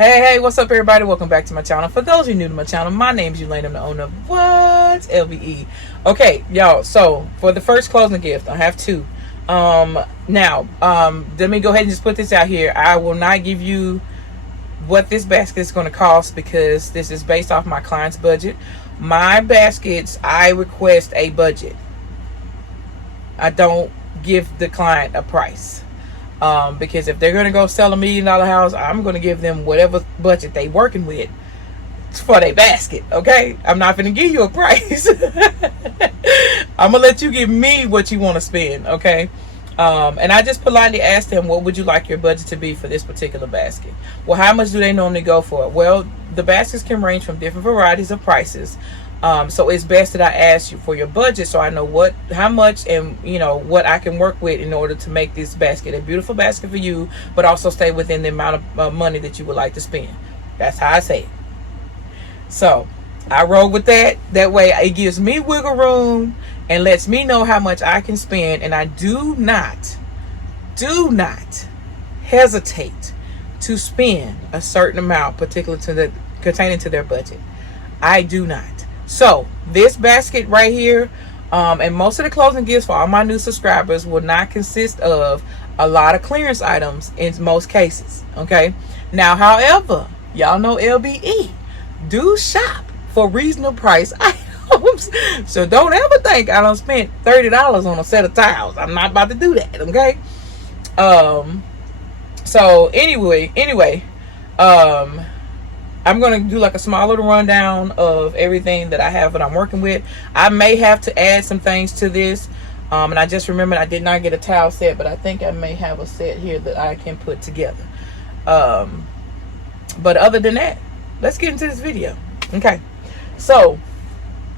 Hey, what's up, everybody? Welcome back to my channel. For those of you new to my channel, my name is Elaine. I'm the owner of What's LVE. Okay, y'all, so for the first closing gift, I have two. Now, let me go ahead and just put this out here. I will not give you what this basket is going to cost because this is based off my client's budget. My baskets, I request a budget. I don't give the client a price. Because if they're going to go sell $1 million house, I'm going to give them whatever budget they working with for their basket. Okay, I'm not going to give you a price. I'm gonna let you give me what you want to spend. Okay. And I just politely asked them, what would you like your budget to be for this particular basket? Well, how much do they normally go for? Well, the baskets can range from different varieties of prices. So it's best that I ask you for your budget so I know how much and what I can work with in order to make this basket a beautiful basket for you, but also stay within the amount of money that you would like to spend. That's how I say it. So I roll with that. That way it gives me wiggle room and lets me know how much I can spend, and I do not hesitate to spend a certain amount particular pertaining to their budget. I do not. So this basket right here, and most of the closing gifts for all my new subscribers will not consist of a lot of clearance items in most cases. Okay. Now, however, y'all know LBE do shop for reasonable price items. So don't ever think I don't spend $30 on a set of towels. I'm not about to do that. Okay. So anyway, I'm going to do like a small little rundown of everything that I have that I'm working with. I may have to add some things to this. And I just remembered I did not get a towel set, but I think I may have a set here that I can put together. But other than that, let's get into this video. Okay. So,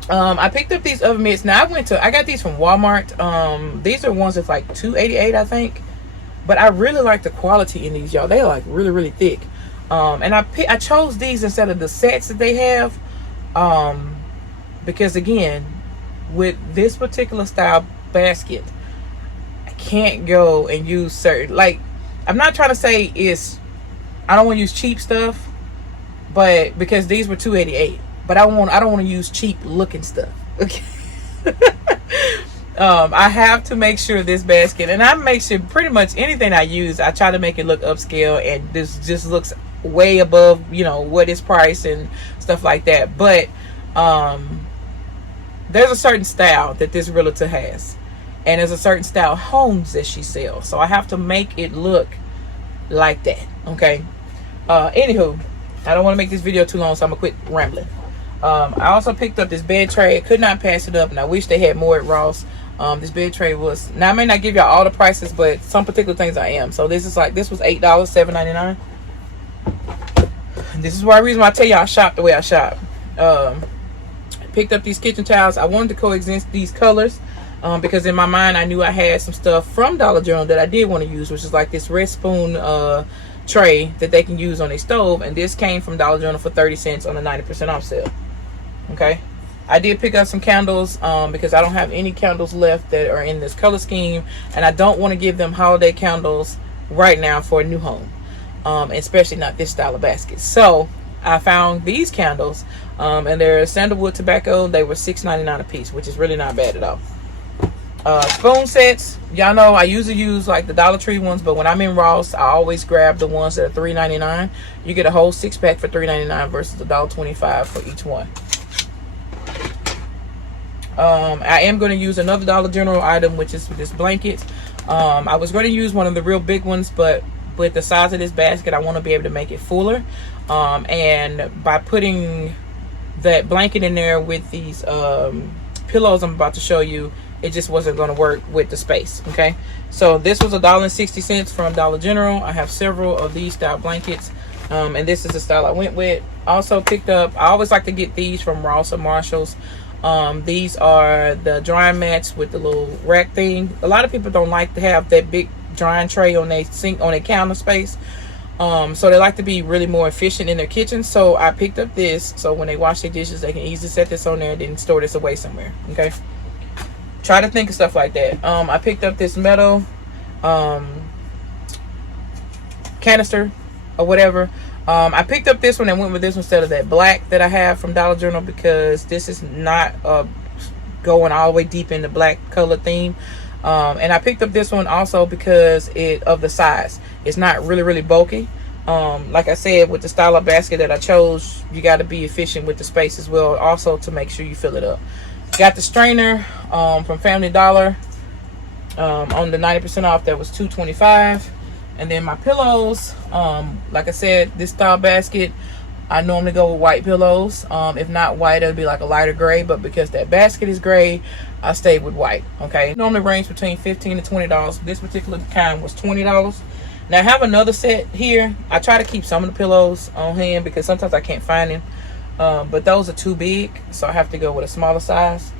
I picked up these oven mitts. Now I got these from Walmart. These are ones that's like $2.88, I think. But I really like the quality in these, y'all. They're like really, really thick. And I chose these instead of the sets that they have, because again, with this particular style basket, I can't go and use certain, like, I'm not trying to say I don't want to use cheap stuff, but because these were $2.88, but I don't want to use cheap looking stuff. Okay. I have to make sure this basket, and I make sure pretty much anything I use, I try to make it look upscale, and this just looks way above what is priced and stuff like that. But there's a certain style that this realtor has, and there's a certain style homes that she sells, so I have to make it look like that. Okay. Anywho, I don't want to make this video too long, so I'm gonna quit rambling. I also picked up this bed tray. I could not pass it up, and I wish they had more at Ross. This bed tray was, now I may not give y'all all the prices, but some particular things I am. So this was $8, $7.99. This is why the reason why I tell y'all I shop the way I shop. Picked up these kitchen towels. I wanted to coexist these colors because in my mind I knew I had some stuff from Dollar General that I did want to use, which is like this red spoon tray that they can use on their stove, and this came from Dollar General for 30 cents on a 90% off sale. Okay. I did pick up some candles because I don't have any candles left that are in this color scheme, and I don't want to give them holiday candles right now for a new home, especially not this style of basket. So I found these candles, and they're sandalwood tobacco. They were $6.99 a piece, which is really not bad at all. Spoon sets, y'all know I usually use like the Dollar Tree ones, but when I'm in Ross, I always grab the ones that are $3.99. You get a whole 6-pack for $3.99 versus $1.25 for each one. I am going to use another Dollar General item, which is this blanket. I was going to use one of the real big ones, but with the size of this basket, I want to be able to make it fuller. And by putting that blanket in there with these pillows I'm about to show you, it just wasn't going to work with the space. Okay, so this was $1.60 from Dollar General. I have several of these style blankets, and this is the style I went with. Also picked up, I always like to get these from Ross or Marshalls. These are the drying mats with the little rack thing. A lot of people don't like to have that big drying tray on their sink, on their counter space. So they like to be really more efficient in their kitchen. So I picked up this, so when they wash their dishes, they can easily set this on there and then store this away somewhere. Okay. Try to think of stuff like that. I picked up this metal canister or whatever. I picked up this one and went with this one instead of that black that I have from Dollar General, because this is not going all the way deep in the black color theme. And I picked up this one also because of the size. It's not really bulky. Like I said, with the style of basket that I chose, you got to be efficient with the space as well, also to make sure you fill it up. Got the strainer from Family Dollar on the 90% off. That was $2.25. And then my pillows, like I said, this style basket, I normally go with white pillows. If not white, it'll be like a lighter gray, but because that basket is gray, I stayed with white. Okay, normally range between $15 to $20. This particular kind was $20. Now I have another set here. I try to keep some of the pillows on hand because sometimes I can't find them, but those are too big, so I have to go with a smaller size.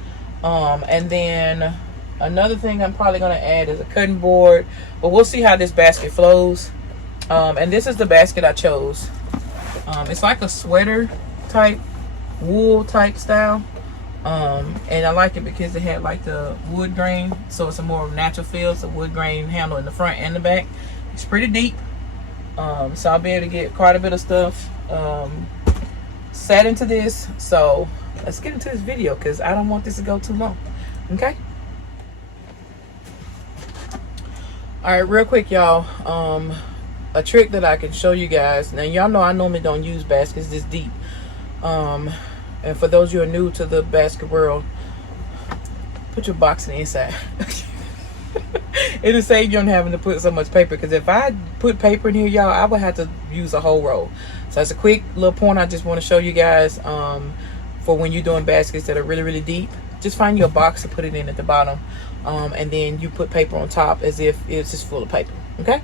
And then another thing I'm probably going to add is a cutting board, but we'll see how this basket flows. And this is the basket I chose. It's like a sweater type, wool type style. And I like it because it had like the wood grain, so it's a more natural feel. It's a wood grain handle in the front and the back. It's pretty deep, so I'll be able to get quite a bit of stuff set into this. So let's get into this video because I don't want this to go too long. Okay. All right, real quick, y'all. A trick that I can show you guys. Now, y'all know I normally don't use baskets this deep. And for those who are new to the basket world, put your box in the inside. It'll save you on having to put so much paper, because if I put paper in here, y'all, I would have to use a whole roll. So that's a quick little point I just want to show you guys, for when you're doing baskets that are really deep. Just find your box and put it in at the bottom, and then you put paper on top as if it's just full of paper. Okay.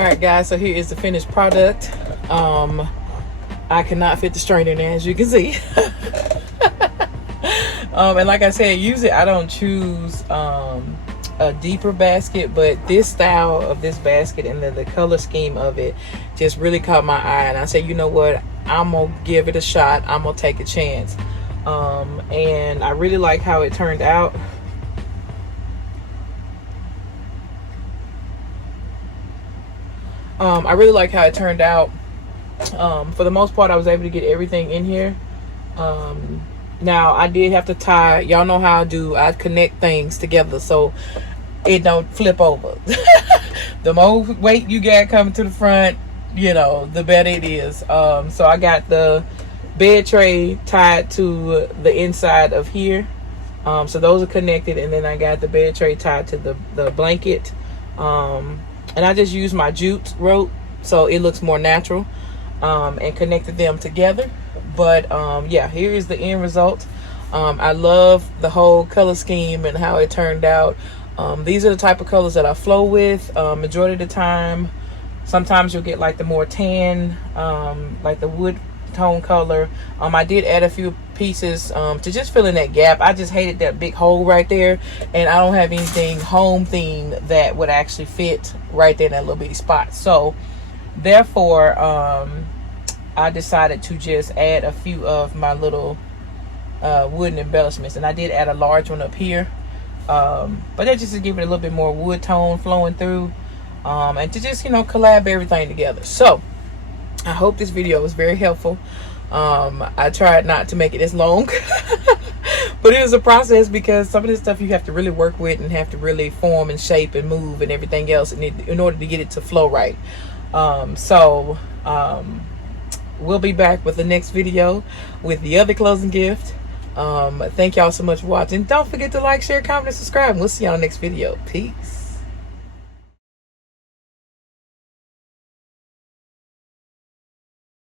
All right, guys, so here is the finished product. I cannot fit the string in there, as you can see. And like I said, usually I don't choose a deeper basket, but this style of this basket and the color scheme of it just really caught my eye, and I said, you know what, I'm gonna give it a shot. I'm gonna take a chance. And I really like how it turned out. I really like how it turned out. For the most part, I was able to get everything in here. Now I did have to tie, y'all know how I do, I connect things together so it don't flip over. The more weight you got coming to the front, you know, the better it is. So I got the bed tray tied to the inside of here. So those are connected, and then I got the bed tray tied to the blanket. And I just used my jute rope so it looks more natural, and connected them together. But yeah, here is the end result. I love the whole color scheme and how it turned out. These are the type of colors that I flow with majority of the time. Sometimes you'll get like the more tan, like the wood tone color. I did add a few pieces to just fill in that gap. I just hated that big hole right there, and I don't have anything home themed that would actually fit right there in that little bitty spot. So therefore I decided to just add a few of my little wooden embellishments, and I did add a large one up here, but that just to give it a little bit more wood tone flowing through, and to just, you know, collab everything together. So I hope this video was very helpful. I tried not to make it as long, but it was a process because some of this stuff you have to really work with and have to really form and shape and move and everything else in order to get it to flow right. We'll be back with the next video with the other closing gift. Thank y'all so much for watching. Don't forget to like, share, comment, and subscribe. We'll see y'all next video. Peace.